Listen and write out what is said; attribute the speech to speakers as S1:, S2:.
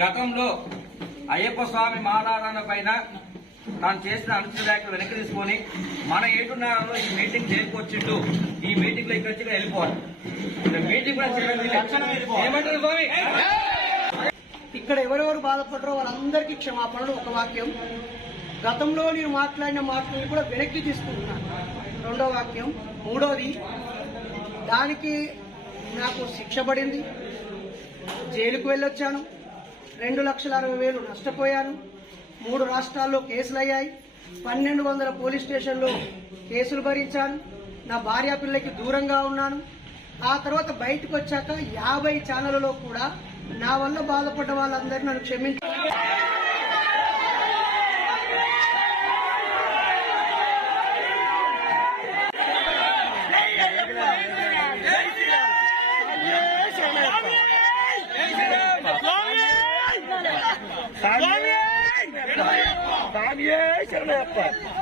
S1: గతంలో అయ్యప్ప స్వామి మాలారాధన పైన తాను చేసిన అనుచిత వ్యాఖ్యలు వెనక్కి తీసుకొని మన ఏటున్నారో ఈ మీటింగ్ చేరుకొచ్చిండు ఈ మీటింగ్లో ఇక్కడ వెళ్ళిపోవాలి. ఇక్కడ మీటింగ్ కూడా ఏమంటారు స్వామి?
S2: ఇక్కడ ఎవరెవరు బాధపడరో వాళ్ళందరికీ క్షమాపణలు ఒక వాక్యం. గతంలో నేను మాట్లాడిన మాటలు కూడా వెనక్కి తీసుకుంటున్నాను రెండో వాక్యం. మూడోది దానికి నాకు శిక్ష పడింది. జైలుకు వెళ్ళొచ్చాను. రెండు లక్షల అరవై వేలు నష్టపోయాను మూడు రాష్ట్రాల్లో కేసులు అయ్యాయి పన్నెండు వందల పోలీస్ స్టేషన్లో కేసులు భరించాను. నా భార్య పిల్లకి దూరంగా ఉన్నాను. ఆ తర్వాత బయటకు వచ్చాక యాభై ఛానళ్ళలో కూడా నా వల్ల బాధపడ్డ వాళ్ళందరినీ నన్ను క్షమించారు క్షమించి
S3: స్వామి